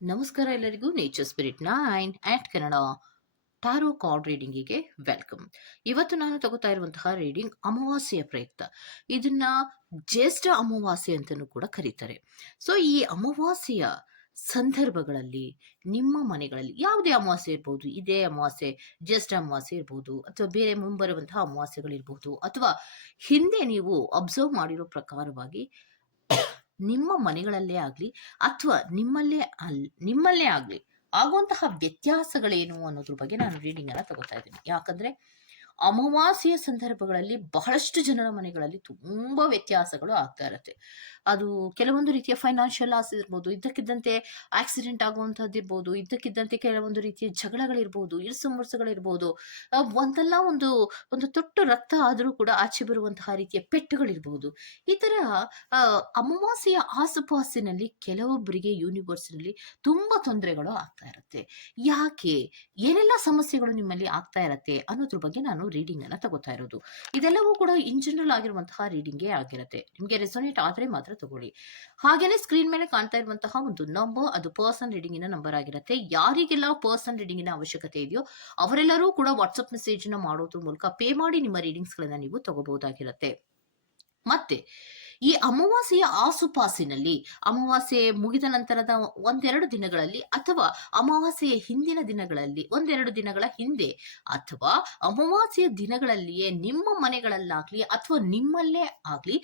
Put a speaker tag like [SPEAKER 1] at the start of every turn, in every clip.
[SPEAKER 1] ನಮಸ್ಕಾರ ಎಲ್ಲರಿಗೂ nature spirit nine at Kannada tarot card ರೀಡಿಂಗಿಗೆ welcome ಇವತ್ತು ನಾನು ತಗೋತಾ ಇರುವಂತಹ ರೀಡಿಂಗ್ ಅಮಾವಾಸ್ಯೆಯ ಪ್ರಯುಕ್ತ. ಇದನ್ನ ಜ್ಯೇಷ್ಠ ಅಮಾವಾಸ್ಯೆ ಅಂತಲೂ ಕೂಡ ಕರೀತಾರೆ. ಸೊ ಈ ಅಮಾವಾಸ್ಯೆಯ ಸಂದರ್ಭಗಳಲ್ಲಿ, ನಿಮ್ಮ ಮನೆಗಳಲ್ಲಿ ಯಾವುದೇ ಅಮಾವಾಸ್ಯೆ ಇರ್ಬೋದು, ಇದೇ ಅಮಾವಾಸ್ಯೆ, ಜ್ಯೇಷ್ಠ ಅಮಾವಾಸ್ಯೆ ಇರ್ಬೋದು, ಅಥವಾ ಬೇರೆ ಮುಂಬರುವಂತಹ ಅಮಾವಾಸ್ಯೆಗಳಿರ್ಬೋದು, ಅಥವಾ ಹಿಂದೆ ನೀವು ಅಬ್ಸರ್ವ್ ಮಾಡಿರೋ ಪ್ರಕಾರವಾಗಿ ನಿಮ್ಮ ಮನೆಗಳಲ್ಲೇ ಆಗಲಿ ಅಥವಾ ನಿಮ್ಮಲ್ಲೇ ಅಲ್, ನಿಮ್ಮಲ್ಲೇ ಆಗಲಿ ಆಗುವಂತಹ ವ್ಯತ್ಯಾಸಗಳೇನು ಅನ್ನೋದ್ರ ಬಗ್ಗೆ ನಾನು ರೀಡಿಂಗ್ ಅನ್ನ ತಗೋತಾ ಇದ್ದೀನಿ. ಯಾಕಂದ್ರೆ ಅಮಾವಾಸ್ಯೆಯ ಸಂದರ್ಭಗಳಲ್ಲಿ ಬಹಳಷ್ಟು ಜನರ ಮನೆಗಳಲ್ಲಿ ತುಂಬಾ ವ್ಯತ್ಯಾಸಗಳು ಆಗ್ತಾ ಇರುತ್ತೆ. ಅದು ಕೆಲವೊಂದು ರೀತಿಯ ಫೈನಾನ್ಷಿಯಲ್ ಲಾಸ್ ಇರ್ಬೋದು, ಇದ್ದಕ್ಕಿದ್ದಂತೆ ಆಕ್ಸಿಡೆಂಟ್ ಆಗುವಂಥದ್ದು ಇರ್ಬೋದು, ಇದ್ದಕ್ಕಿದ್ದಂತೆ ಕೆಲವೊಂದು ರೀತಿಯ ಜಗಳಗಳಿರ್ಬೋದು, ಇರಿಸು ಮುರುಸುಗಳಿರ್ಬೋದು ಒಂದಲ್ಲ ಒಂದು ಒಂದು ತೊಟ್ಟು ರಕ್ತ ಆದರೂ ಕೂಡ ಆಚೆ ಬರುವಂತಹ ರೀತಿಯ ಪೆಟ್ಟುಗಳಿರ್ಬೋದು. ಈ ಥರ ಅಮಾವಾಸ್ಯೆಯ ಆಸುಪಾಸಿನಲ್ಲಿ ಕೆಲವೊಬ್ಬರಿಗೆ ಯೂನಿವರ್ಸ್ನಲ್ಲಿ ತುಂಬಾ ತೊಂದರೆಗಳು ಆಗ್ತಾ ಇರುತ್ತೆ. ಯಾಕೆ? ಏನೆಲ್ಲ ಸಮಸ್ಯೆಗಳು ನಿಮ್ಮಲ್ಲಿ ಆಗ್ತಾ ಇರುತ್ತೆ ಅನ್ನೋದ್ರ ಬಗ್ಗೆ ನಾನು ರೀಡಿಂಗ್ ಅನ್ನ ತಗೋತಾ ಇರೋದು. ಇದೆಲ್ಲವೂ ಕೂಡ ಇನ್ ಜನರಲ್ ಆಗಿರುವಂತಹ ರೀಡಿಂಗೇ ಆಗಿರುತ್ತೆ. ನಿಮಗೆ ರೆಸೊನೇಟ್ ಆದ್ರೆ ಮಾತ್ರ ತಗೊಳ್ಳಿ. ಹಾಗೇನೆ ಸ್ಕ್ರೀನ್ ಮೇಲೆ ಕಾಣ್ತಾ ಇರುವಂತಹ ಒಂದು ನಂಬರ್ ಅದು ಪರ್ಸನ್ ರೀಡಿಂಗಿನ ನಂಬರ್ ಆಗಿರುತ್ತೆ. ಯಾರಿಗೆಲ್ಲ ಪರ್ಸನ್ ರೀಡಿಂಗಿನ ಅವಶ್ಯಕತೆ ಇದೆಯೋ, ಅವರೆಲ್ಲರೂ ಕೂಡ ವಾಟ್ಸಪ್ ಮೆಸೇಜ್ನ ಮಾಡೋದ್ರ ಮೂಲಕ ಪೇ ಮಾಡಿ ನಿಮ್ಮ ರೀಡಿಂಗ್ಸ್ ಗಳನ್ನ ನೀವು ತಗೋಬಹುದಾಗಿರುತ್ತೆ. ಮತ್ತೆ ಈ ಅಮಾವಾಸ್ಯೆಯ ಆಸುಪಾಸಿನಲ್ಲಿ, ಅಮಾವಾಸ್ಯೆ ಮುಗಿದ ನಂತರದ ಒಂದೆರಡು ದಿನಗಳಲ್ಲಿ ಅಥವಾ ಅಮಾವಾಸ್ಯೆಯ ಹಿಂದಿನ ದಿನಗಳಲ್ಲಿ, ಒಂದೆರಡು ದಿನಗಳ ಹಿಂದೆ ಅಥವಾ ಅಮಾವಾಸ್ಯೆಯ ದಿನಗಳಲ್ಲಿಯೇ ನಿಮ್ಮ ಮನೆಗಳಲ್ಲಾಗ್ಲಿ ಅಥವಾ ನಿಮ್ಮಲ್ಲೇ ಆಗ್ಲಿ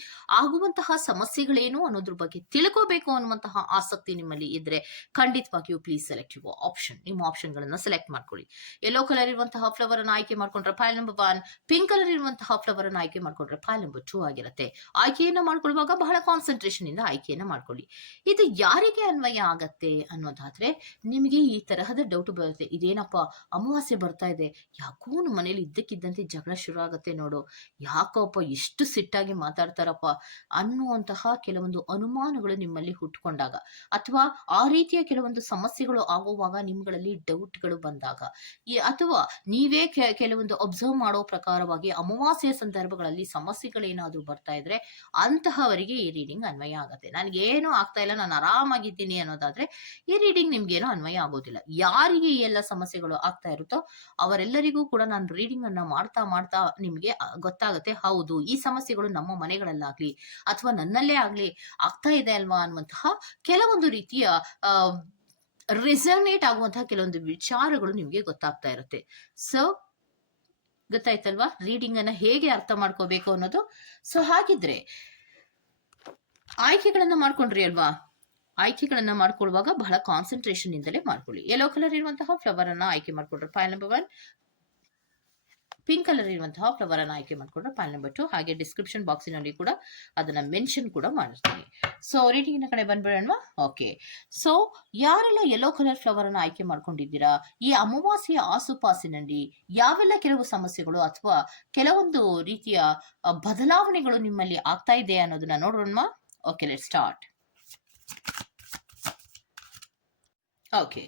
[SPEAKER 1] ಆಗುವಂತಹ ಸಮಸ್ಯೆಗಳೇನು ಅನ್ನೋದ್ರ ಬಗ್ಗೆ ತಿಳ್ಕೋಬೇಕು ಅನ್ನುವಂತಹ ಆಸಕ್ತಿ ನಿಮ್ಮಲ್ಲಿ ಇದ್ರೆ ಖಂಡಿತವಾಗಿಯೂ ಪ್ಲೀಸ್ ಸೆಲೆಕ್ಟ್ ಯುವ ಆಪ್ಷನ್ ನಿಮ್ಮ ಆಪ್ಷನ್ ಗಳನ್ನ ಸೆಲೆಕ್ಟ್ ಮಾಡ್ಕೊಳ್ಳಿ. ಯೆಲ್ಲೋ ಕಲರ್ ಇರುವಂತಹ ಫ್ಲವರ್ ಅನ್ನು ಆಯ್ಕೆ ಮಾಡ್ಕೊಂಡ್ರೆ file number one pink colour ಇರುವಂತಹ ಫ್ಲವರ್ ಅನ್ನು ಆಯ್ಕೆ ಮಾಡ್ಕೊಂಡ್ರೆ ಫೈಲ್ ನಂಬರ್ ಟೂ ಆಗಿರುತ್ತೆ. ಆಯ್ಕೆಯನ್ನ ಮಾಡ್ಕೊಳ್ಳುವಾಗ ಬಹಳ ಕಾನ್ಸಂಟ್ರೇಷನ್ ಇಂದ ಆಯ್ಕೆಯನ್ನ ಮಾಡ್ಕೊಳ್ಳಿ. ಇದು ಯಾರಿಗೆ ಅನ್ವಯ ಆಗತ್ತೆ ಅನ್ನೋದಾದ್ರೆ, ನಿಮಗೆ ಈ ತರಹದ ಡೌಟ್ ಬರುತ್ತೆ. ಇದೇನಪ್ಪ ಅಮಾವಾಸ್ಯೆ ಬರ್ತಾ ಇದೆ. ಯಾಕೋ ಮನೇಲಿ ಇದ್ದಕ್ಕಿದ್ದಂತೆ ಜಗಳ ಶುರು ಆಗತ್ತೆ ನೋಡು. ಯಾಕೋಪ್ಪ ಎಷ್ಟು ಸಿಟ್ಟಾಗಿ ಮಾತಾಡ್ತಾರಪ್ಪ ಅನ್ನುವಂತಹ ಕೆಲವೊಂದು ಅನುಮಾನಗಳು ನಿಮ್ಮಲ್ಲಿ ಹುಟ್ಕೊಂಡಾಗ, ಅಥವಾ ಆ ರೀತಿಯ ಕೆಲವೊಂದು ಸಮಸ್ಯೆಗಳು ಆಗುವಾಗ ನಿಮ್ಗಳಲ್ಲಿ ಡೌಟ್ಗಳು ಬಂದಾಗ ಅಥವಾ ನೀವೇ ಕೆಲವೊಂದು ಅಬ್ಸರ್ವ್ ಮಾಡೋ ಪ್ರಕಾರವಾಗಿ ಅಮಾವಾಸ್ಯೆಯ ಸಂದರ್ಭಗಳಲ್ಲಿ ಸಮಸ್ಯೆಗಳೇನಾದ್ರೂ ಬರ್ತಾ ಇದ್ರೆ ಅಂತಹವರಿಗೆ ಈ ರೀಡಿಂಗ್ ಅನ್ವಯ ಆಗುತ್ತೆ. ನನಗೇನು ಆಗ್ತಾ ಇಲ್ಲ, ನಾನು ಆರಾಮಾಗಿದ್ದೀನಿ ಅನ್ನೋದಾದ್ರೆ ಈ ರೀಡಿಂಗ್ ನಿಮ್ಗೇನು ಅನ್ವಯ ಆಗೋದಿಲ್ಲ. ಯಾರಿಗೆ ಈ ಎಲ್ಲ ಸಮಸ್ಯೆಗಳು ಆಗ್ತಾ ಇರುತ್ತೋ ಅವರೆಲ್ಲರಿಗೂ ಕೂಡ ನಾನು ರೀಡಿಂಗ್ ಅನ್ನ ಮಾಡ್ತಾ ಮಾಡ್ತಾ ನಿಮ್ಗೆ ಗೊತ್ತಾಗುತ್ತೆ. ಹೌದು, ಈ ಸಮಸ್ಯೆಗಳು ನಮ್ಮ ಮನೆಗಳಲ್ಲಾಗ್ಲಿ ಅಥವಾ ನನ್ನಲ್ಲೇ ಆಗ್ಲಿ ಆಗ್ತಾ ಇದೆ ಅಲ್ವಾ ಅನ್ನುವಂತಹ ಕೆಲವೊಂದು ರೀತಿಯ ರಿಸರ್ನೇಟ್ ಆಗುವಂತಹ ಕೆಲವೊಂದು ವಿಚಾರಗಳು ನಿಮ್ಗೆ ಗೊತ್ತಾಗ್ತಾ ಇರುತ್ತೆ. ಸೊ ಗೊತ್ತಾಯ್ತಲ್ವಾ? ರೀಡಿಂಗ್ ಅನ್ನ ಹೇಗೆ ಅರ್ಥ ಮಾಡ್ಕೋಬೇಕು ಅನ್ನೋದು? ಸೊ ಹಾಗಿದ್ರೆ ಆಯ್ಕೆಗಳನ್ನ ಮಾಡ್ಕೊಂಡ್ರಿ ಅಲ್ವಾ? ಆಯ್ಕೆಗಳನ್ನ ಮಾಡ್ಕೊಳ್ಳುವಾಗ ಬಹಳ ಕಾನ್ಸಂಟ್ರೇಷನ್ ಇಂದಲೇ ಮಾಡ್ಕೊಳ್ಳಿ. ಯೆಲ್ಲೋ ಕಲರ್ ಇರುವಂತಹ ಫ್ಲವರ್ ಅನ್ನ ಆಯ್ಕೆ ಮಾಡ್ಕೊಂಡ್ರೆ file number one pink colour ಇರುವಂತಹ ಫ್ಲವರ್ ಅನ್ನ ಆಯ್ಕೆ ಮಾಡ್ಕೊಂಡ್ರೆ ಫೈಲ್ ನಂಬರ್ ಟು ಹಾಗೆ ಡಿಸ್ಕ್ರಿಪ್ಷನ್ ಬಾಕ್ಸಿನಲ್ಲಿ ಕೂಡ ಅದನ್ನ ಮೆನ್ಷನ್ ಕೂಡ ಮಾಡಿರ್ತೀನಿ. ಸೊ ರೀಡಿಂಗಿನ ಕಡೆ ಬಂದ್ಬಿಡೋಣ ಓಕೆ ಸೊ ಯಾರೆಲ್ಲ ಯೆಲ್ಲೋ ಕಲರ್ ಫ್ಲವರ್ ಅನ್ನ ಆಯ್ಕೆ ಮಾಡ್ಕೊಂಡಿದ್ದೀರಾ? ಈ ಅಮಾವಾಸ್ಯೆಯ ಆಸುಪಾಸಿನಲ್ಲಿ ಯಾವೆಲ್ಲ ಕೆಲವು ಸಮಸ್ಯೆಗಳು ಅಥವಾ ಕೆಲವೊಂದು ರೀತಿಯ ಬದಲಾವಣೆಗಳು ನಿಮ್ಮಲ್ಲಿ ಆಗ್ತಾ ಇದೆ ಅನ್ನೋದನ್ನ ನೋಡೋಣ okay let's start okay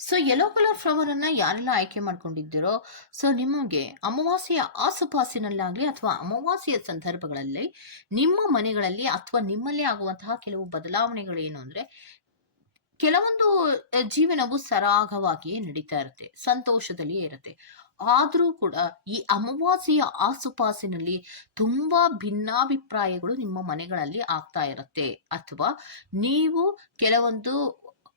[SPEAKER 1] so yellow colour flower ಅನ್ನ ಯಾರೆಲ್ಲ ಆಯ್ಕೆ ಮಾಡ್ಕೊಂಡಿದ್ದೀರೋ ಸೊ ನಿಮಗೆ ಅಮಾವಾಸ್ಯೆಯ ಆಸುಪಾಸಿನಲ್ಲಾಗಲಿ ಅಥವಾ ಅಮಾವಾಸ್ಯೆಯ ಸಂದರ್ಭಗಳಲ್ಲಿ ನಿಮ್ಮ ಮನೆಗಳಲ್ಲಿ ಅಥವಾ ನಿಮ್ಮಲ್ಲಿ ಆಗುವಂತಹ ಕೆಲವು ಬದಲಾವಣೆಗಳೇನು ಅಂದ್ರೆ, ಕೆಲವೊಂದು ಜೀವನವು ಸರಾಗವಾಗಿಯೇ ನಡೀತಾ ಇರುತ್ತೆ, ಸಂತೋಷದಲ್ಲಿಯೇ ಇರುತ್ತೆ. ಆದರೂ ಕೂಡ ಈ ಅಮಾವಾಸ್ಯೆಯ ಆಸುಪಾಸಿನಲ್ಲಿ ತುಂಬಾ ಭಿನ್ನಾಭಿಪ್ರಾಯಗಳು ನಿಮ್ಮ ಮನೆಗಳಲ್ಲಿ ಆಗ್ತಾ ಇರುತ್ತೆ. ಅಥವಾ ನೀವು ಕೆಲವೊಂದು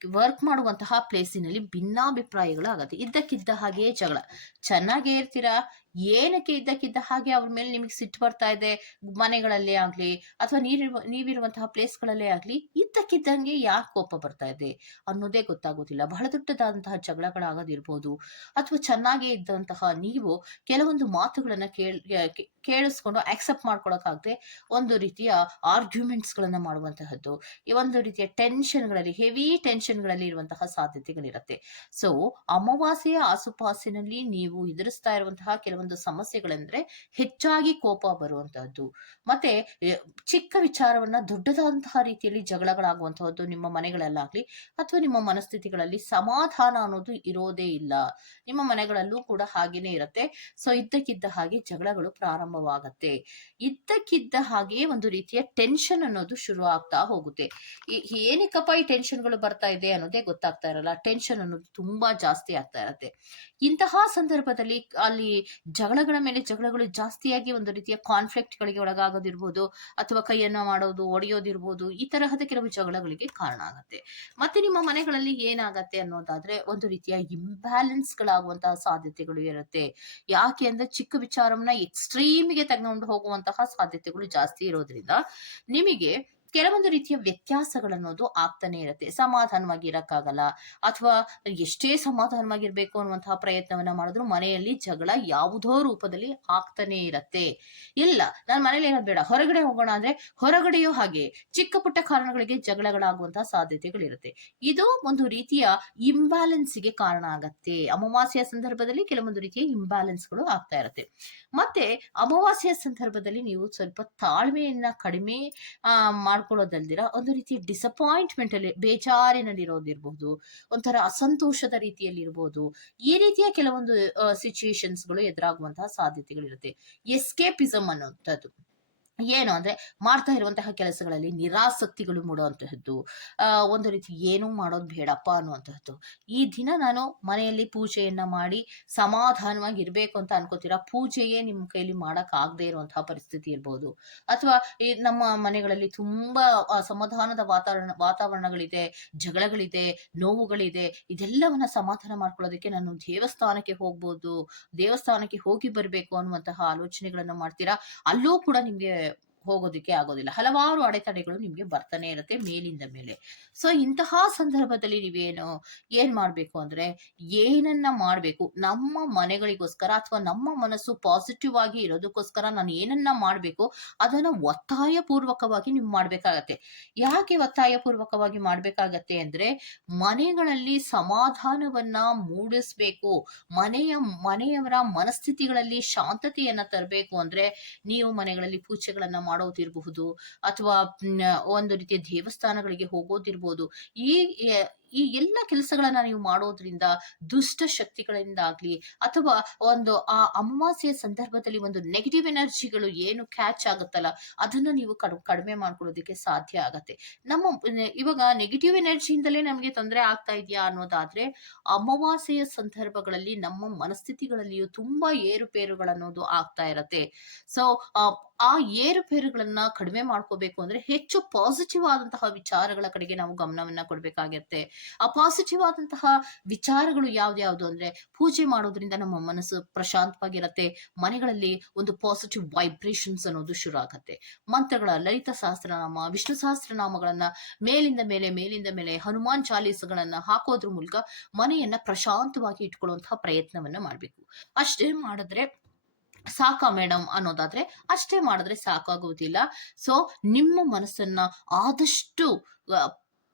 [SPEAKER 1] ವರ್ಕ್ ಮಾಡುವಂತಹ ಪ್ಲೇಸಿನಲ್ಲಿ ಭಿನ್ನಾಭಿಪ್ರಾಯಗಳು ಆಗುತ್ತೆ ಇದ್ದಕ್ಕಿದ್ದ ಹಾಗೆಯೇ ಜಗಳ. ಚೆನ್ನಾಗೇ ಇರ್ತೀರಾ? ಏನಕ್ಕೆ ಇದ್ದಕ್ಕಿದ್ದ ಹಾಗೆ ಅವ್ರ ಮೇಲೆ ನಿಮಗೆ ಸಿಟ್ಟು ಬರ್ತಾ ಇದೆ? ಮನೆಗಳಲ್ಲೇ ಆಗ್ಲಿ ಅಥವಾ ನೀರಿರುವ, ನೀವಿರುವಂತಹ ಪ್ಲೇಸ್ಗಳಲ್ಲೇ ಆಗ್ಲಿ ಇದ್ದಕ್ಕಿದ್ದಂಗೆ ಯಾಕೆ ಕೋಪ ಬರ್ತಾ ಇದೆ ಅನ್ನೋದೇ ಗೊತ್ತಾಗೋದಿಲ್ಲ. ಬಹಳ ದೊಡ್ಡದಾದಂತಹ ಜಗಳಗಳಾಗೋದಿರ್ಬೋದು. ಅಥವಾ ಚೆನ್ನಾಗೇ ಇದ್ದಂತಹ ನೀವು ಕೆಲವೊಂದು ಮಾತುಗಳನ್ನ ಕೇಳ್ ಕೇಳಿಸ್ಕೊಂಡು ಆಕ್ಸೆಪ್ಟ್ ಮಾಡ್ಕೊಳಕ್ಕಾಗದೆ ಒಂದು ರೀತಿಯ ಆರ್ಗ್ಯುಮೆಂಟ್ಸ್ ಗಳನ್ನ ಮಾಡುವಂತಹದ್ದು. ಈ ಒಂದು ರೀತಿಯ ಟೆನ್ಷನ್ಗಳಲ್ಲಿ ಹೆವಿ ಟೆನ್ಷನ್ಗಳಲ್ಲಿ ಇರುವಂತಹ ಸಾಧ್ಯತೆಗಳಿರುತ್ತೆ. ಸೊ ಅಮಾವಾಸ್ಯೆಯ ಆಸುಪಾಸಿನಲ್ಲಿ ನೀವು ಎದುರಿಸ್ತಾ ಇರುವಂತಹ ಕೆಲವೊಂದು ಸಮಸ್ಯೆಗಳೆಂದ್ರೆ ಹೆಚ್ಚಾಗಿ ಕೋಪ ಬರುವಂತಹದ್ದು. ಮತ್ತೆ ಚಿಕ್ಕ ವಿಚಾರವನ್ನ ದೊಡ್ಡದಾದಂತಹ ರೀತಿಯಲ್ಲಿ ಜಗಳಗಳಾಗುವಂತಹದ್ದು ನಿಮ್ಮ ಮನೆಗಳಲ್ಲಾಗ್ಲಿ ಅಥವಾ ನಿಮ್ಮ ಮನಸ್ಥಿತಿಗಳಲ್ಲಿ ಸಮಾಧಾನ ಅನ್ನೋದು ಇರೋದೇ ಇಲ್ಲ. ನಿಮ್ಮ ಮನೆಗಳಲ್ಲೂ ಕೂಡ ಹಾಗೇನೆ ಇರುತ್ತೆ. ಸೊ ಇದ್ದಕ್ಕಿದ್ದ ಹಾಗೆ ಜಗಳಗಳು ಪ್ರಾರಂಭವಾಗತ್ತೆ. ಇದ್ದಕ್ಕಿದ್ದ ಹಾಗೆ ಒಂದು ರೀತಿಯ ಟೆನ್ಷನ್ ಅನ್ನೋದು ಶುರು ಆಗ್ತಾ ಹೋಗುತ್ತೆ ಏನಕ್ಕಪ್ಪ ಈ ಟೆನ್ಷನ್ಗಳು ಬರ್ತಾ ಅನ್ನೋದೇ ಗೊತ್ತಾಗ್ತಾ ಇರಲ್ಲ. ಟೆನ್ಷನ್ ಅನ್ನೋದು ತುಂಬಾ ಜಾಸ್ತಿ ಆಗ್ತಾ ಇರತ್ತೆ. ಇಂತಹ ಸಂದರ್ಭದಲ್ಲಿ ಅಲ್ಲಿ ಜಗಳಗಳ ಮೇಲೆ ಜಗಳಗಳು ಜಾಸ್ತಿಯಾಗಿ ಒಂದು ರೀತಿಯ ಕಾನ್ಫ್ಲಿಕ್ಟ್ ಗಳಿಗೆ ಒಳಗಾಗೋದಿರ್ಬೋದು, ಅಥವಾ ಕೈಯನ್ನ ಮಾಡೋದು, ಒಡೆಯೋದಿರ್ಬೋದು, ಈ ತರಹದ ಕೆಲವು ಜಗಳಗಳಿಗೆ ಕಾರಣ ಆಗತ್ತೆ. ಮತ್ತೆ ನಿಮ್ಮ ಮನೆಗಳಲ್ಲಿ ಏನಾಗತ್ತೆ ಅನ್ನೋದಾದ್ರೆ ಒಂದು ರೀತಿಯ ಇಂಬ್ಯಾಲೆನ್ಸ್ ಗಳಾಗುವಂತಹ ಸಾಧ್ಯತೆಗಳು ಇರುತ್ತೆ. ಯಾಕೆ ಅಂದ್ರೆ ಚಿಕ್ಕ ವಿಚಾರವನ್ನ ಎಕ್ಸ್ಟ್ರೀಮ್ಗೆ ತಗೊಂಡು ಹೋಗುವಂತಹ ಸಾಧ್ಯತೆಗಳು ಜಾಸ್ತಿ ಇರೋದ್ರಿಂದ ನಿಮಗೆ ಕೆಲವೊಂದು ರೀತಿಯ ವ್ಯತ್ಯಾಸಗಳನ್ನೋದು ಆಗ್ತಾನೆ ಇರುತ್ತೆ. ಸಮಾಧಾನವಾಗಿ ಇರಕ್ಕಾಗಲ್ಲ ಅಥವಾ ಎಷ್ಟೇ ಸಮಾಧಾನವಾಗಿರ್ಬೇಕು ಅನ್ನುವಂತಹ ಪ್ರಯತ್ನವನ್ನ ಮಾಡಿದ್ರು ಮನೆಯಲ್ಲಿ ಜಗಳ ಯಾವುದೋ ರೂಪದಲ್ಲಿ ಆಗ್ತಾನೆ ಇರತ್ತೆ. ಇಲ್ಲ ನಾನು ಮನೇಲಿ ಏನೋ ಬೇಡ. ಹೊರಗಡೆ ಹೋಗೋಣ ಅಂದ್ರೆ ಹೊರಗಡೆಯೂ ಹಾಗೆ ಚಿಕ್ಕ ಪುಟ್ಟ ಕಾರಣಗಳಿಗೆ ಜಗಳಗಳಾಗುವಂತಹ ಸಾಧ್ಯತೆಗಳಿರುತ್ತೆ. ಇದು ಒಂದು ರೀತಿಯ ಇಂಬ್ಯಾಲೆನ್ಸ್ಗೆ ಕಾರಣ ಆಗತ್ತೆ. ಅಮಾವಾಸ್ಯ ಸಂದರ್ಭದಲ್ಲಿ ಕೆಲವೊಂದು ರೀತಿಯ ಇಂಬ್ಯಾಲೆನ್ಸ್ಗಳು ಆಗ್ತಾ ಇರುತ್ತೆ. ಮತ್ತೆ ಅಮಾವಾಸ್ಯ ಸಂದರ್ಭದಲ್ಲಿ ನೀವು ಸ್ವಲ್ಪ ತಾಳ್ಮೆಯನ್ನ ಕಡಿಮೆ ಆ, ಮಾಡ್ಕೊಳ್ಳೋದಲ್ದಿರ ಒಂದು ರೀತಿ ಡಿಸಪಾಯಿಂಟ್ಮೆಂಟ್ ಅಲ್ಲಿ ಬೇಜಾರಿನಲ್ಲಿ ಇರೋದಿರ್ಬೋದು ಒಂಥರ ಅಸಂತೋಷದ ರೀತಿಯಲ್ಲಿ ಇರ್ಬೋದು ಈ ರೀತಿಯ ಕೆಲವೊಂದು ಸಿಚುಯೇಷನ್ಸ್ಗಳು ಎದುರಾಗುವಂತಹ ಸಾಧ್ಯತೆಗಳಿರುತ್ತೆ. ಎಸ್ಕೇಪಿಸಮ್ ಅನ್ನುವಂಥದ್ದು. ಏನು ಅಂದ್ರೆ ಮಾಡ್ತಾ ಇರುವಂತಹ ಕೆಲಸಗಳಲ್ಲಿ ನಿರಾಸಕ್ತಿಗಳು ಮೂಡುವಂತಹದ್ದು ಒಂದು ರೀತಿ ಏನೂ ಮಾಡೋದು ಬೇಡಪ್ಪ ಅನ್ನುವಂತಹದ್ದು. ಈ ದಿನ ನಾನು ಮನೆಯಲ್ಲಿ ಪೂಜೆಯನ್ನ ಮಾಡಿ ಸಮಾಧಾನವಾಗಿ ಇರಬೇಕು ಅಂತ ಅನ್ಕೋತೀರಾ? ಪೂಜೆಯೇ ನಿಮ್ಮ ಕೈಲಿ ಮಾಡಕ್ ಆಗದೆ ಇರುವಂತಹ ಪರಿಸ್ಥಿತಿ ಇರ್ಬೋದು. ಅಥವಾ ಈ ನಮ್ಮ ಮನೆಗಳಲ್ಲಿ ತುಂಬಾ ಸಮಾಧಾನದ ವಾತಾವರಣ, ವಾತಾವರಣಗಳಿದೆ, ಜಗಳಗಳಿದೆ, ನೋವುಗಳಿದೆ, ಇದೆಲ್ಲವನ್ನ ಸಮಾಧಾನ ಮಾಡ್ಕೊಳ್ಳೋದಕ್ಕೆ ನಾನು ದೇವಸ್ಥಾನಕ್ಕೆ ಹೋಗ್ಬೋದು, ದೇವಸ್ಥಾನಕ್ಕೆ ಹೋಗಿ ಬರಬೇಕು ಅನ್ನುವಂತಹ ಆಲೋಚನೆಗಳನ್ನ ಮಾಡ್ತೀರಾ? ಅಲ್ಲೂ ಕೂಡ ನಿಮ್ಗೆ ಹೋಗೋದಕ್ಕೆ ಆಗೋದಿಲ್ಲ. ಹಲವಾರು ಅಡೆತಡೆಗಳು ನಿಮ್ಗೆ ಬರ್ತಾನೆ ಇರುತ್ತೆ ಮೇಲಿಂದ ಮೇಲೆ. ಸೊ ಇಂತಹ ಸಂದರ್ಭದಲ್ಲಿ ನೀವೇನು, ಏನ್ ಮಾಡ್ಬೇಕು ಅಂದ್ರೆ, ಏನನ್ನ ಮಾಡ್ಬೇಕು? ನಮ್ಮ ಮನೆಗಳಿಗೋಸ್ಕರ ಅಥವಾ ನಮ್ಮ ಮನಸ್ಸು ಪಾಸಿಟಿವ್ ಆಗಿ ಇರೋದಕ್ಕೋಸ್ಕರ ನಾನು ಏನನ್ನ ಮಾಡ್ಬೇಕು? ಅದನ್ನ ಒತ್ತಾಯ ಪೂರ್ವಕವಾಗಿ ನೀವು ಮಾಡ್ಬೇಕಾಗತ್ತೆ. ಯಾಕೆ ಒತ್ತಾಯ ಪೂರ್ವಕವಾಗಿ ಮಾಡ್ಬೇಕಾಗತ್ತೆ ಅಂದ್ರೆ, ಮನೆಗಳಲ್ಲಿ ಸಮಾಧಾನವನ್ನ ಮೂಡಿಸ್ಬೇಕು. ಮನೆಯ, ಮನೆಯವರ ಮನಸ್ಥಿತಿಗಳಲ್ಲಿ ಶಾಂತತೆಯನ್ನ ತರಬೇಕು ಅಂದ್ರೆ, ನೀವು ಮನೆಗಳಲ್ಲಿ ಪೂಜೆಗಳನ್ನ ಮಾಡೋದಿರಬಹುದು ಅಥವಾ ಒಂದು ರೀತಿಯ ದೇವಸ್ಥಾನಗಳಿಗೆ ಹೋಗೋದಿರ್ಬೋದು. ಈ ಈ ಎಲ್ಲ ಕೆಲಸಗಳನ್ನ ನೀವು ಮಾಡೋದ್ರಿಂದ ದುಷ್ಟ ಶಕ್ತಿಗಳಿಂದಾಗ್ಲಿ ಅಥವಾ ಒಂದು ಆ ಅಮಾವಾಸ್ಯೆಯ ಸಂದರ್ಭದಲ್ಲಿ ಒಂದು ನೆಗೆಟಿವ್ ಎನರ್ಜಿಗಳು ಏನು ಕ್ಯಾಚ್ ಆಗುತ್ತಲ್ಲ, ಅದನ್ನ ನೀವು ಕಡ್- ಕಡಿಮೆ ಮಾಡ್ಕೊಳ್ಳೋದಕ್ಕೆ ಸಾಧ್ಯ ಆಗತ್ತೆ. ನಮ್ಮ ಇವಾಗ ನೆಗೆಟಿವ್ ಎನರ್ಜಿಯಿಂದಲೇ ನಮಗೆ ತೊಂದರೆ ಆಗ್ತಾ ಇದೆಯಾ ಅನ್ನೋದಾದ್ರೆ, ಅಮಾವಾಸ್ಯೆಯ ಸಂದರ್ಭಗಳಲ್ಲಿ ನಮ್ಮ ಮನಸ್ಥಿತಿಗಳಲ್ಲಿಯೂ ತುಂಬಾ ಏರುಪೇರುಗಳನ್ನೋದು ಆಗ್ತಾ ಇರತ್ತೆ. ಸೊ ಆ ಏರುಪೇರುಗಳನ್ನ ಕಡಿಮೆ ಮಾಡ್ಕೋಬೇಕು ಅಂದ್ರೆ ಹೆಚ್ಚು ಪಾಸಿಟಿವ್ ಆದಂತಹ ವಿಚಾರಗಳ ಕಡೆಗೆ ನಾವು ಗಮನವನ್ನ ಕೊಡ್ಬೇಕಾಗತ್ತೆ. ಆ ಪಾಸಿಟಿವ್ ಆದಂತಹ ವಿಚಾರಗಳು ಯಾವ್ದ್ಯಾವ್ದು ಅಂದ್ರೆ ಪೂಜೆ ಮಾಡೋದ್ರಿಂದ ನಮ್ಮ ಮನಸ್ಸು ಪ್ರಶಾಂತವಾಗಿರತ್ತೆ, ಮನೆಗಳಲ್ಲಿ ಒಂದು ಪಾಸಿಟಿವ್ ವೈಬ್ರೇಷನ್ಸ್ ಅನ್ನೋದು ಶುರು ಆಗತ್ತೆ ಮಂತ್ರಗಳ, ಲಲಿತ ಸಹಸ್ರನಾಮ, ವಿಷ್ಣು ಸಹಸ್ರನಾಮಗಳನ್ನ ಮೇಲಿಂದ ಮೇಲೆ ಮೇಲಿಂದ ಮೇಲೆ, ಹನುಮಾನ್ ಚಾಲೀಸಗಳನ್ನ ಹಾಕೋದ್ರ ಮೂಲಕ ಮನೆಯನ್ನ ಪ್ರಶಾಂತವಾಗಿ ಇಟ್ಕೊಳ್ಳುವಂತಹ ಪ್ರಯತ್ನವನ್ನ ಮಾಡ್ಬೇಕು. ಅಷ್ಟೇ ಮಾಡಿದ್ರೆ ಸಾಕ ಮೇಡಮ್ ಅನ್ನೋದಾದ್ರೆ ಅಷ್ಟೇ ಮಾಡಿದ್ರೆ ಸಾಕಾಗುವುದಿಲ್ಲ ಸೊ ನಿಮ್ಮ ಮನಸ್ಸನ್ನ ಆದಷ್ಟು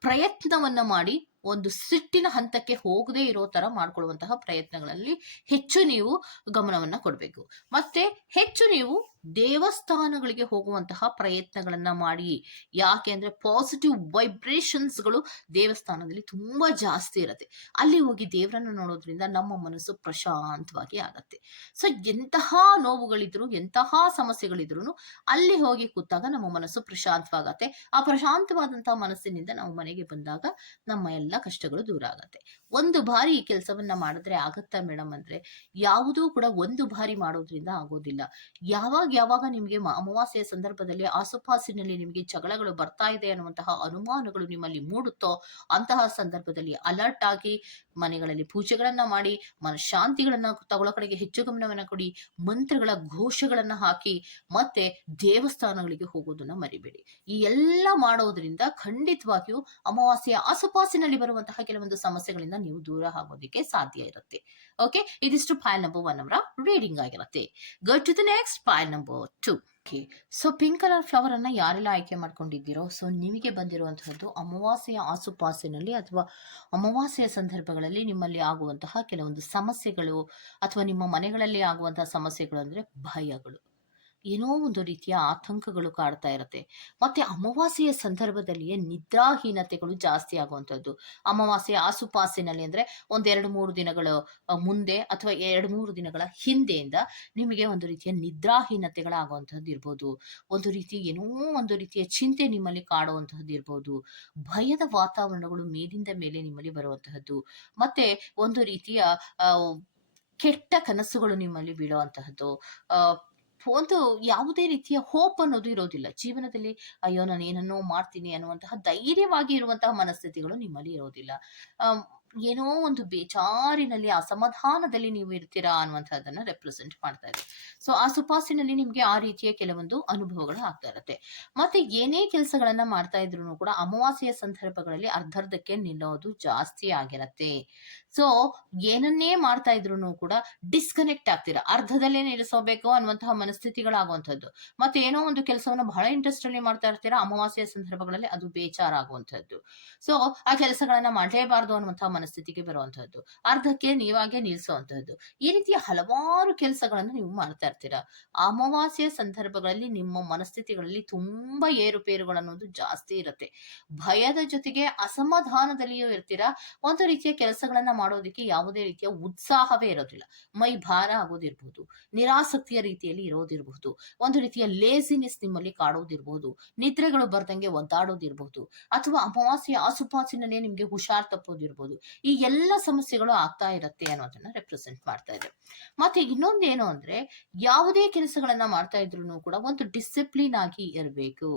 [SPEAKER 1] ಪ್ರಯತ್ನವನ್ನ ಮಾಡಿ ಒಂದು ಸಿಟ್ಟಿನ ಹಂತಕ್ಕೆ ಹೋಗದೇ ಇರೋ ತರ ಮಾಡ್ಕೊಳ್ಳುವಂತಹ ಪ್ರಯತ್ನಗಳಲ್ಲಿ ಹೆಚ್ಚು ನೀವು ಗಮನವನ್ನ ಕೊಡಬೇಕು. ಮತ್ತೆ ಹೆಚ್ಚು ನೀವು ದೇವಸ್ಥಾನಗಳಿಗೆ ಹೋಗುವಂತಹ ಪ್ರಯತ್ನಗಳನ್ನ ಮಾಡಿ. ಯಾಕೆ ಅಂದ್ರೆ ಪಾಸಿಟಿವ್ ವೈಬ್ರೇಷನ್ಸ್ಗಳು ದೇವಸ್ಥಾನದಲ್ಲಿ ತುಂಬಾ ಜಾಸ್ತಿ ಇರುತ್ತೆ. ಅಲ್ಲಿ ಹೋಗಿ ದೇವರನ್ನು ನೋಡೋದ್ರಿಂದ ನಮ್ಮ ಮನಸ್ಸು ಪ್ರಶಾಂತವಾಗಿ ಆಗತ್ತೆ. ಸೊ ಎಂತಹ ನೋವುಗಳಿದ್ರು, ಎಂತಹ ಸಮಸ್ಯೆಗಳಿದ್ರು ಅಲ್ಲಿ ಹೋಗಿ ಕೂತಾಗ ನಮ್ಮ ಮನಸ್ಸು ಪ್ರಶಾಂತವಾಗತ್ತೆ. ಆ ಪ್ರಶಾಂತವಾದಂತಹ ಮನಸ್ಸಿನಿಂದ ನಾವು ಮನೆಗೆ ಬಂದಾಗ ನಮ್ಮ ಎಲ್ಲ ಕಷ್ಟಗಳು ದೂರ ಆಗತ್ತೆ. ಒಂದು ಬಾರಿ ಈ ಕೆಲಸವನ್ನ ಮಾಡಿದ್ರೆ ಆಗತ್ತಾ ಮೇಡಮ್ ಅಂದ್ರೆ ಯಾವುದೂ ಕೂಡ ಒಂದು ಬಾರಿ ಮಾಡೋದ್ರಿಂದ ಆಗೋದಿಲ್ಲ. ಯಾವಾಗ ಯಾವಾಗ ನಿಮಗೆ ಅಮಾವಾಸ್ಯ ಅಮಾವಾಸ್ಯೆಯ ಸಂದರ್ಭದಲ್ಲಿ ಆಸುಪಾಸಿನಲ್ಲಿ ನಿಮಗೆ ಜಗಳಗಳು ಬರ್ತಾ ಇದೆ ಅನ್ನುವಂತಹ ಅನುಮಾನಗಳು ನಿಮ್ಮಲ್ಲಿ ಮೂಡುತ್ತೋ ಅಂತಹ ಸಂದರ್ಭದಲ್ಲಿ ಅಲರ್ಟ್ ಆಗಿ ಮನೆಗಳಲ್ಲಿ ಪೂಜೆಗಳನ್ನ ಮಾಡಿ, ಮನಃಶಾಂತಿಗಳನ್ನ ತಗೊಳ್ಳೋ ಕಡೆಗೆ ಹೆಚ್ಚು ಗಮನವನ್ನ ಕೊಡಿ, ಮಂತ್ರಗಳ ಘೋಷಗಳನ್ನ ಹಾಕಿ ಮತ್ತೆ ದೇವಸ್ಥಾನಗಳಿಗೆ ಹೋಗೋದನ್ನ ಮರಿಬೇಡಿ. ಈ ಎಲ್ಲ ಮಾಡೋದ್ರಿಂದ ಖಂಡಿತವಾಗಿಯೂ ಅಮಾವಾಸ್ಯೆಯ ಆಸುಪಾಸಿನಲ್ಲಿ ಬರುವಂತಹ ಕೆಲವೊಂದು ಸಮಸ್ಯೆಗಳಿಂದ ನೀವು ದೂರ ಆಗೋದಕ್ಕೆ ಸಾಧ್ಯ ಇರುತ್ತೆ. ಓಕೆ ಇದಿಷ್ಟು ಫೈಲ್ ನಂಬರ್ ಒನ್ ಅವರ ರೀಡಿಂಗ್ ಆಗಿರುತ್ತೆ. Go to the next file number two okay so pink colour flower ಅನ್ನ ಯಾರೆಲ್ಲ ಆಯ್ಕೆ ಮಾಡ್ಕೊಂಡಿದ್ದೀರೋ ಸೊ ನಿಮಗೆ ಬಂದಿರುವಂತಹದ್ದು ಅಮಾವಾಸ್ಯೆಯ ಆಸುಪಾಸಿನಲ್ಲಿ ಅಥವಾ ಅಮಾವಾಸ್ಯೆಯ ಸಂದರ್ಭಗಳಲ್ಲಿ ನಿಮ್ಮಲ್ಲಿ ಆಗುವಂತಹ ಕೆಲವೊಂದು ಸಮಸ್ಯೆಗಳು ಅಥವಾ ನಿಮ್ಮ ಮನೆಗಳಲ್ಲಿ ಆಗುವಂತಹ ಸಮಸ್ಯೆಗಳು ಅಂದ್ರೆ ಭಯಗಳು. ಏನೋ ಒಂದು ರೀತಿಯ ಆತಂಕಗಳು ಕಾಡ್ತಾ ಇರುತ್ತೆ. ಮತ್ತೆ ಅಮಾವಾಸ್ಯೆಯ ಸಂದರ್ಭದಲ್ಲಿಯೇ ನಿದ್ರಾಹೀನತೆಗಳು ಜಾಸ್ತಿ ಆಗುವಂಥದ್ದು. ಅಮಾವಾಸ್ಯೆ ಆಸುಪಾಸಿನಲ್ಲಿ ಅಂದ್ರೆ ಒಂದೆರಡು ಮೂರು ದಿನಗಳ ಮುಂದೆ ಅಥವಾ ಎರಡು ಮೂರು ದಿನಗಳ ಹಿಂದೆಯಿಂದ ನಿಮಗೆ ಒಂದು ರೀತಿಯ ನಿದ್ರಾಹೀನತೆಗಳಾಗುವಂತಹದ್ದು ಇರ್ಬೋದು. ಒಂದು ರೀತಿ ಏನೋ ಒಂದು ರೀತಿಯ ಚಿಂತೆ ನಿಮ್ಮಲ್ಲಿ ಕಾಡುವಂತಹದ್ದು ಇರ್ಬೋದು. ಭಯದ ವಾತಾವರಣಗಳು ಮೇಲಿಂದ ಮೇಲೆ ನಿಮ್ಮಲ್ಲಿ ಬರುವಂತಹದ್ದು ಮತ್ತೆ ಒಂದು ರೀತಿಯ ಕೆಟ್ಟ ಕನಸುಗಳು ನಿಮ್ಮಲ್ಲಿ ಬೀಳುವಂತಹದ್ದು ಒಂದು ಯಾವುದೇ ರೀತಿಯ ಹೋಪ್ ಅನ್ನೋದು ಇರೋದಿಲ್ಲ. ಜೀವನದಲ್ಲಿ ಅಯ್ಯೋ, ನಾನು ಏನನ್ನೋ ಮಾಡ್ತೀನಿ ಅನ್ನುವಂತಹ ಧೈರ್ಯವಾಗಿ ಇರುವಂತಹ ಮನಸ್ಥಿತಿಗಳು ನಿಮ್ಮಲ್ಲಿ ಇರೋದಿಲ್ಲ. ಏನೋ ಒಂದು ಬೇಜಾರಿನಲ್ಲಿ, ಅಸಮಾಧಾನದಲ್ಲಿ ನೀವು ಇರ್ತೀರಾ ಅನ್ನುವಂಥದ್ದನ್ನ ರೆಪ್ರೆಸೆಂಟ್ ಮಾಡ್ತಾ ಇದೆ ಸೊ ಆ ಸುಪಾಸಿನಲ್ಲಿ ನಿಮ್ಗೆ ಆ ರೀತಿಯ ಕೆಲವೊಂದು ಅನುಭವಗಳು ಆಗ್ತಾ ಇರುತ್ತೆ. ಮತ್ತೆ ಏನೇ ಕೆಲಸಗಳನ್ನ ಮಾಡ್ತಾ ಇದ್ರು ಕೂಡ ಅಮಾವಾಸ್ಯೆಯ ಸಂದರ್ಭಗಳಲ್ಲಿ ಅರ್ಧರ್ಧಕ್ಕೆ ನಿಲ್ಲೋದು ಜಾಸ್ತಿ ಆಗಿರತ್ತೆ. ಸೊ ಏನನ್ನೇ ಮಾಡ್ತಾ ಇದ್ರು ಕೂಡ ಡಿಸ್ಕನೆಕ್ಟ್ ಆಗ್ತೀರಾ? ಅರ್ಧದಲ್ಲೇ ನಿಲ್ಲಿಸೋಬೇಕು ಅನ್ನುವಂತಹ ಮನಸ್ಥಿತಿಗಳಾಗುವಂಥದ್ದು. ಮತ್ತೆ ಏನೋ ಒಂದು ಕೆಲಸವನ್ನು ಬಹಳ ಇಂಟ್ರೆಸ್ಟ್ ಅಲ್ಲಿ ಮಾಡ್ತಾ ಇರ್ತೀರಾ? ಅಮಾವಾಸ್ಯ ಸಂದರ್ಭಗಳಲ್ಲಿ ಅದು ಬೇಜಾರಾಗುವಂಥದ್ದು. ಸೊ ಆ ಕೆಲಸಗಳನ್ನ ಮಾಡಲೇಬಾರದು ಅನ್ನುವಂತಹ ಮನಸ್ಥಿತಿಗೆ ಬರುವಂತಹದ್ದು ಅರ್ಧಕ್ಕೆ ನೀವಾಗೆ ನಿಲ್ಲಿಸುವಂತಹದ್ದು ಈ ರೀತಿಯ ಹಲವಾರು ಕೆಲಸಗಳನ್ನು ನೀವು ಮಾಡ್ತಾ ಇರ್ತೀರಾ? ಅಮಾವಾಸ್ಯ ಸಂದರ್ಭಗಳಲ್ಲಿ ನಿಮ್ಮ ಮನಸ್ಥಿತಿಗಳಲ್ಲಿ ತುಂಬಾ ಏರುಪೇರುಗಳನ್ನೋದು ಜಾಸ್ತಿ ಇರುತ್ತೆ. ಭಯದ ಜೊತೆಗೆ ಅಸಮಾಧಾನದಲ್ಲಿಯೂ ಇರ್ತೀರಾ? ಒಂದು ರೀತಿಯ ಕೆಲಸಗಳನ್ನ ಮಾಡೋದಕ್ಕೆ ಯಾವುದೇ ರೀತಿಯ ಉತ್ಸಾಹವೇ ಇರೋದಿಲ್ಲ. ಮೈ ಭಾರ ಆಗೋದಿರ್ಬೋದು, ನಿರಾಸಕ್ತಿಯ ರೀತಿಯಲ್ಲಿ ಇರೋದಿರಬಹುದು ಒಂದು ರೀತಿಯ ಲೇಸಿನೆಸ್ ನಿಮ್ಮಲ್ಲಿ ಕಾಡೋದಿರ್ಬೋದು, ನಿದ್ರೆಗಳು ಬರ್ದಂಗೆ ಒದ್ದಾಡೋದಿರ್ಬಹುದು ಅಥವಾ ಅಮಾವಾಸ್ಯ ಆಸುಪಾಸಿನಲ್ಲೇ ನಿಮ್ಗೆ ಹುಷಾರ್ ತಪ್ಪೋದಿರ್ಬೋದು, ಈ ಎಲ್ಲ ಸಮಸ್ಯೆಗಳು ಆಗ್ತಾ ಇರತ್ತೆ ಅನ್ನೋದನ್ನ ರೆಪ್ರೆಸೆಂಟ್ ಮಾಡ್ತಾ ಇದೆ. ಮತ್ತೆ ಇನ್ನೊಂದೇನು ಅಂದ್ರೆ, ಯಾವುದೇ ಕೆಲಸಗಳನ್ನ ಮಾಡ್ತಾ ಇದ್ರು ಕೂಡ ಒಂದು ಡಿಸಿಪ್ಲಿನ್ ಆಗಿ ಇರಬೇಕು.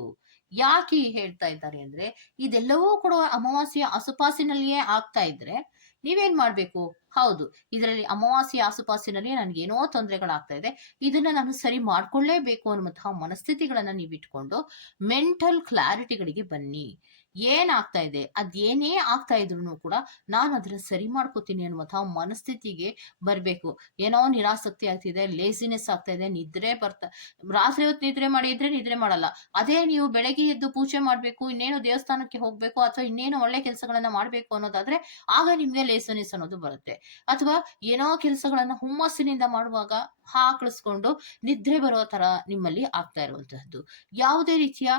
[SPEAKER 1] ಯಾಕೆ ಹೇಳ್ತಾ ಇದ್ದಾರೆ ಅಂದ್ರೆ, ಇದೆಲ್ಲವೂ ಕೂಡ ಅಮಾವಾಸ್ಯ ಆಸುಪಾಸಿನಲ್ಲಿಯೇ ಆಗ್ತಾ ಇದ್ರೆ ನೀವೇನ್ ಮಾಡ್ಬೇಕು? ಹೌದು, ಇದರಲ್ಲಿ ಅಮಾವಾಸ್ಯೆ ಆಸುಪಾಸಿನಲ್ಲಿ ನನಗೆ ಏನೋ ತೊಂದರೆಗಳಾಗ್ತಾ ಇದೆ ಇದನ್ನ ನಾನು ಸರಿ ಮಾಡ್ಕೊಳ್ಳೇಬೇಕು ಅನ್ನುವಂತಹ ಮನಸ್ಥಿತಿಗಳನ್ನ ನೀವು ಇಟ್ಕೊಂಡು ಮೆಂಟಲ್ ಕ್ಲಾರಿಟಿಗಳಿಗೆ ಬನ್ನಿ. ಏನಾಗ್ತಾ ಇದೆ ಅದೇನೇ ಆಗ್ತಾ ಇದ್ರು ಕೂಡ ನಾನು ಅದನ್ನ ಸರಿ ಮಾಡ್ಕೋತೀನಿ ಅನ್ನುವಂತಹ ಮನಸ್ಥಿತಿಗೆ ಬರಬೇಕು. ಏನೋ ನಿರಾಸಕ್ತಿ ಆಗ್ತಿದೆ ಲೇಸಿನೆಸ್ ಆಗ್ತಾ ಇದೆ ನಿದ್ರೆ ಬರ್ತಾ, ರಾತ್ರಿ ಹೊತ್ತು ನಿದ್ರೆ ಮಾಡಿದ್ರೆ ನಿದ್ರೆ ಮಾಡಲ್ಲ. ಅದೇ ನೀವು ಬೆಳಗ್ಗೆ ಎದ್ದು ಪೂಜೆ ಮಾಡ್ಬೇಕು, ಇನ್ನೇನು ದೇವಸ್ಥಾನಕ್ಕೆ ಹೋಗ್ಬೇಕು ಅಥವಾ ಇನ್ನೇನು ಒಳ್ಳೆ ಕೆಲಸಗಳನ್ನ ಮಾಡ್ಬೇಕು ಅನ್ನೋದಾದ್ರೆ ಆಗ ನಿಮ್ಗೆ ಲೇಸಿನೆಸ್ ಅನ್ನೋದು ಬರುತ್ತೆ. ಅಥವಾ ಏನೋ ಕೆಲಸಗಳನ್ನ ಹುಮ್ಮಸ್ಸಿನಿಂದ ಮಾಡುವಾಗ ಹಾಕಳಿಸ್ಕೊಂಡು ನಿದ್ರೆ ಬರೋ ತರ ನಿಮ್ಮಲ್ಲಿ ಆಗ್ತಾ ಇರುವಂತಹದ್ದು. ಯಾವುದೇ ರೀತಿಯ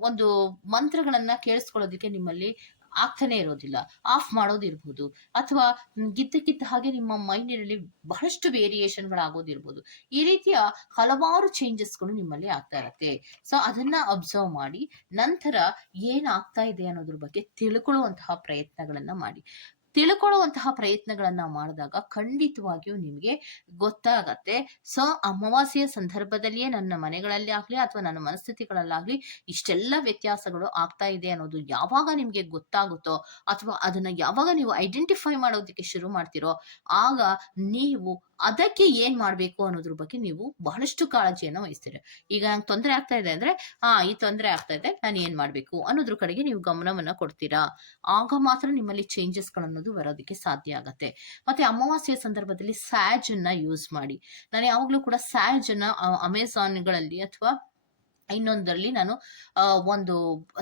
[SPEAKER 1] ಒಂದು ಮಂತ್ರಗಳನ್ನ ಕೇಳಿಸ್ಕೊಳ್ಳೋದಕ್ಕೆ ನಿಮ್ಮಲ್ಲಿ ಆಗ್ತಾನೆ ಇರೋದಿಲ್ಲ. ಆಫ್ ಮಾಡೋದಿರ್ಬೋದು ಅಥವಾ ಗಿದ್ದಕ್ಕಿದ್ದ ಹಾಗೆ ನಿಮ್ಮ ಮೈಂಡಿನಲ್ಲಿ ಬಹಳಷ್ಟು ವೇರಿಯೇಷನ್ಗಳಾಗೋದಿರ್ಬೋದು ಈ ರೀತಿಯ ಹಲವಾರು ಚೇಂಜಸ್ಗಳು ನಿಮ್ಮಲ್ಲಿ ಆಗ್ತಾ ಇರುತ್ತೆ. ಸೊ, ಅದನ್ನ ಅಬ್ಸರ್ವ್ ಮಾಡಿ ನಂತರ ಏನಾಗ್ತಾ ಇದೆ ಅನ್ನೋದ್ರ ಬಗ್ಗೆ ತಿಳ್ಕೊಳ್ಳುವಂತಹ ಪ್ರಯತ್ನಗಳನ್ನ ಮಾಡಿ. ತಿಳ್ಕೊಳ್ಳುವಂತಹ ಪ್ರಯತ್ನಗಳನ್ನ ಮಾಡಿದಾಗ ಖಂಡಿತವಾಗಿಯೂ ನಿಮಗೆ ಗೊತ್ತಾಗತ್ತೆ. ಸೊ ಅಮಾವಾಸ್ಯೆಯ ಸಂದರ್ಭದಲ್ಲಿಯೇ ನನ್ನ ಮನೆಗಳಲ್ಲಿ ಆಗ್ಲಿ ಅಥವಾ ನನ್ನ ಮನಸ್ಥಿತಿಗಳಲ್ಲಾಗ್ಲಿ ಇಷ್ಟೆಲ್ಲ ವ್ಯತ್ಯಾಸಗಳು ಆಗ್ತಾ ಇದೆ ಅನ್ನೋದು ಯಾವಾಗ ನಿಮ್ಗೆ ಗೊತ್ತಾಗುತ್ತೋ ಅಥವಾ ಅದನ್ನ ಯಾವಾಗ ನೀವು ಐಡೆಂಟಿಫೈ ಮಾಡೋದಕ್ಕೆ ಶುರು ಮಾಡ್ತಿರೋ, ಆಗ ನೀವು ಅದಕ್ಕೆ ಏನ್ ಮಾಡ್ಬೇಕು ಅನ್ನೋದ್ರ ಬಗ್ಗೆ ನೀವು ಬಹಳಷ್ಟು ಕಾಳಜಿಯನ್ನು ವಹಿಸ್ತೀರ. ಈಗ ನಂಗೆ ತೊಂದರೆ ಆಗ್ತಾ ಇದೆ ಅಂದ್ರೆ, ಆ, ಈ ತೊಂದರೆ ಆಗ್ತಾ ಇದೆ, ನಾನು ಏನ್ ಮಾಡ್ಬೇಕು ಅನ್ನೋದ್ರ ಕಡೆಗೆ ನೀವು ಗಮನವನ್ನ ಕೊಡ್ತೀರಾ? ಆಗ ಮಾತ್ರ ನಿಮ್ಮಲ್ಲಿ ಚೇಂಜಸ್ ಅನ್ನೋದು ಬರೋದಕ್ಕೆ ಸಾಧ್ಯ ಆಗತ್ತೆ. ಮತ್ತೆ ಅಮಾವಾಸ್ಯೆಯ ಸಂದರ್ಭದಲ್ಲಿ ಸ್ಯಾಜ್ ಅನ್ನ ಯೂಸ್ ಮಾಡಿ. ನಾನು ಯಾವಾಗ್ಲೂ ಕೂಡ ಸ್ಯಾಜ್ ಅನ್ನ ಅಮೆಝಾನ್ಗಳಲ್ಲಿ ಅಥವಾ ಇನ್ನೊಂದರಲ್ಲಿ ನಾನು ಒಂದು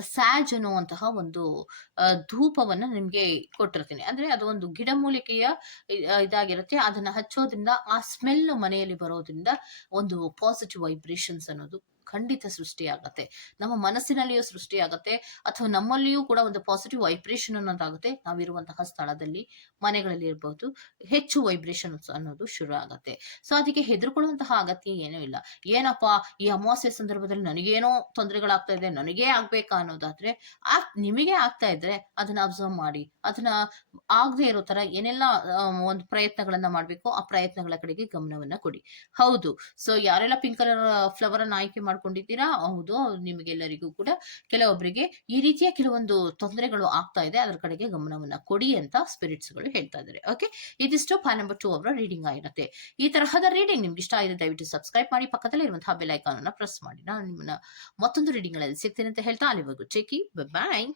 [SPEAKER 1] ಸ್ಯಾಜ್ ಅನ್ನುವಂತಹ ಒಂದು ಧೂಪವನ್ನು ನಿಮಗೆ ಕೊಟ್ಟಿರ್ತೀನಿ. ಅಂದ್ರೆ ಅದು ಒಂದು ಗಿಡಮೂಲಿಕೆಯ ಇದಾಗಿರುತ್ತೆ. ಅದನ್ನ ಹಚ್ಚೋದ್ರಿಂದ ಆ ಸ್ಮೆಲ್ ಮನೆಯಲ್ಲಿ ಬರೋದ್ರಿಂದ ಒಂದು ಪಾಸಿಟಿವ್ ವೈಬ್ರೇಷನ್ಸ್ ಅನ್ನೋದು ಖಂಡಿತ ಸೃಷ್ಟಿಯಾಗತ್ತೆ. ನಮ್ಮ ಮನಸ್ಸಿನಲ್ಲಿಯೂ ಸೃಷ್ಟಿಯಾಗತ್ತೆ. ಅಥವಾ ನಮ್ಮಲ್ಲಿಯೂ ಕೂಡ ಒಂದು ಪಾಸಿಟಿವ್ ವೈಬ್ರೇಷನ್ ಅನ್ನೋದಾಗುತ್ತೆ. ನಾವಿರುವಂತಹ ಸ್ಥಳದಲ್ಲಿ, ಮನೆಗಳಲ್ಲಿ ಇರ್ಬೋದು. ಹೆಚ್ಚು ವೈಬ್ರೇಷನ್ ಅನ್ನೋದು ಶುರು ಆಗತ್ತೆ. ಸೊ ಅದಕ್ಕೆ ಹೆದರ್ಕೊಳ್ಳುವಂತಹ ಅಗತ್ಯ ಏನೂ ಇಲ್ಲ. ಏನಪ್ಪಾ, ಈ ಅಮಾವಾಸ್ಯ ಸಂದರ್ಭದಲ್ಲಿ ನನಗೇನೋ ತೊಂದರೆಗಳಾಗ್ತಾ ಇದೆ, ನನಗೇ ಆಗ್ಬೇಕಾ ಅನ್ನೋದಾದ್ರೆ ಆ ನಿಮಗೆ ಆಗ್ತಾ ಇದ್ರೆ ಅದನ್ನ ಅಬ್ಸರ್ವ್ ಮಾಡಿ. ಅದನ್ನ ಆಗದೆ ಇರೋ ತರ ಏನೆಲ್ಲ ಒಂದು ಪ್ರಯತ್ನಗಳನ್ನ ಮಾಡ್ಬೇಕು ಆ ಪ್ರಯತ್ನಗಳ ಕಡೆಗೆ ಗಮನವನ್ನ ಕೊಡಿ. ಹೌದು. ಸೊ ಯಾರೆಲ್ಲ ಪಿಂಕ್ ಕಲರ್ ಫ್ಲವರ್ ಅನ್ನ ಆಯ್ಕೆ ಮಾಡ್ಕೊಂಡಿದ್ದೀರಾ? ಹೌದು, ನಿಮಗೆಲ್ಲರಿಗೂ ಕೂಡ ಕೆಲವೊಬ್ಬರಿಗೆ ಈ ರೀತಿಯ ಕೆಲವೊಂದು ತೊಂದರೆಗಳು ಆಗ್ತಾ ಇದೆ. ಅದರ ಕಡೆಗೆ ಗಮನವನ್ನ ಕೊಡಿ ಅಂತ ಸ್ಪಿರಿಟ್ಸ್ಗಳು ಹೇಳ್ತಾ ಇದ್ದಾರೆ. ಓಕೆ ಇದಿಷ್ಟು ಪಾ ನಂಬರ್ ಟೂ ಅವರ ರೀಡಿಂಗ್ ಆಗಿರುತ್ತೆ ಈ ತರಹದ ರೀಡಿಂಗ್ ನಿಮ್ಗೆ ಇಷ್ಟ ಆಗಿದೆ, ದಯವಿಟ್ಟು ಸಬ್ಸ್ಕ್ರೈಬ್ ಮಾಡಿ. ಪಕ್ಕದಲ್ಲಿ ಇರುವಂತಹ ಬೆಲ್ ಐಕಾನ್ ಅನ್ನ ಪ್ರೆಸ್ ಮಾಡಿ. ನಾನು ನಿಮ್ಮನ್ನ ಮತ್ತೊಂದು ರೀಡಿಂಗ್ಗಳಲ್ಲಿ ಸಿಗ್ತೀನಿ ಅಂತ ಹೇಳ್ತಾ ಅಲ್ಲಿವರೆಗೂ ಚೆಕಿ ಬಾಯ್